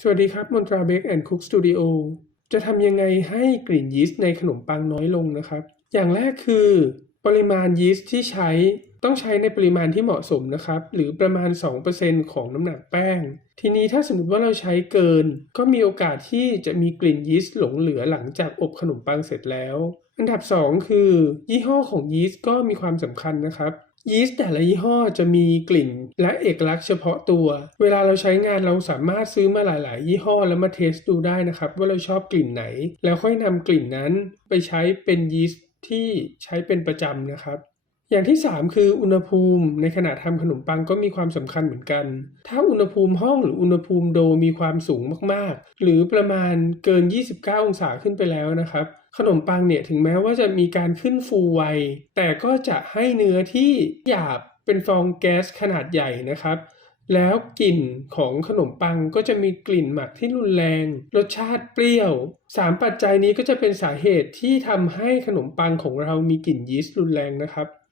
สวัสดีครับมนตราเบ k แอนด์คุกสตูดิโอจะทำยังไงให้กลิ่นยีสต์ในขนมปังน้อยลงนะครับ อย่างแรกคือ ปริมาณยีสต์ที่ใช้ ต้องใช้ในปริมาณที่เหมาะสมนะครับ หรือประมาณ 2%ของน้ำหนักแป้ง ทีนี้ถ้าสมมติว่าเราใช้เกิน ก็มีโอกาสที่จะมีกลิ่นยีสต์หลงเหลือหลังจากอบขนมปังเสร็จแล้ว อันดับ 2 คือ ยี่ห้อของยีสต์ก็มีความสำคัญนะครับยีสต์แต่ละยี่ห้อจะมีกลิ่นและเอกลักษณ์เฉพาะตัว เวลาเราใช้งานเราสามารถซื้อมาหลาย ๆ ยี่ห้อแล้วมาเทสดูได้นะครับ ว่าเราชอบกลิ่นไหน แล้วค่อยนำกลิ่นนั้นไปใช้เป็นยีสต์ที่ใช้เป็นประจำนะครับ อย่างที่ 3 คืออุณหภูมิในขณะทำขนมปังก็มีความสำคัญเหมือนกัน ถ้าอุณหภูมิห้องหรืออุณหภูมิโดมีความสูงมากๆ หรือประมาณเกิน 29 องศาขึ้นไปแล้วนะครับขนมปังเนี่ยถึงแม้ว่าจะมีการขึ้นฟูไว แต่ก็จะให้เนื้อที่หยาบเป็นฟองแก๊สขนาดใหญ่นะครับ แล้วกลิ่นของขนมปังก็จะมีกลิ่นหมักที่รุนแรง รสชาติเปรี้ยวสามปัจจัยนี้ก็จะเป็นสาเหตุที่ทำให้ขนมปังของเรามีกลิ่นยีสต์รุนแรงนะครับ